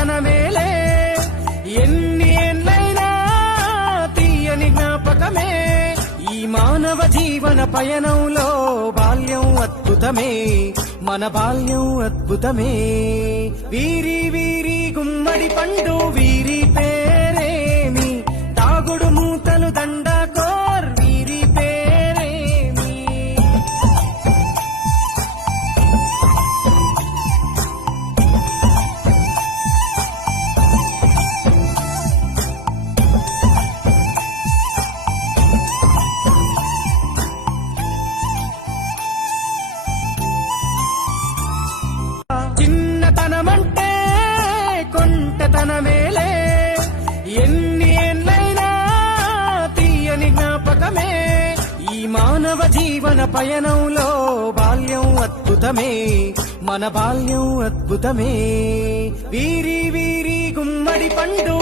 చిన్నతనమేలే ఎన్ని ఏళ్ళైనా తీయని జ్ఞాపకమే ఈ మానవ జీవన పయనంలో బాల్యం అద్భుతమే మన బాల్యం అద్భుతమే వీరి వీరి గుమ్మడి పండు వీరి పేరేమి తాగుడు మూతలు దండాకోర్ వీరి పేరేమి చిన్నతనమంటే కొంటతనమేలే ఎన్ని ఏళ్ళైనా తీయని జ్ఞాపకమే ఈ మానవ జీవన పయనంలో బాల్యం అద్భుతమే మన బాల్యం అద్భుతమే వీరి వీరి గుమ్మడి పండు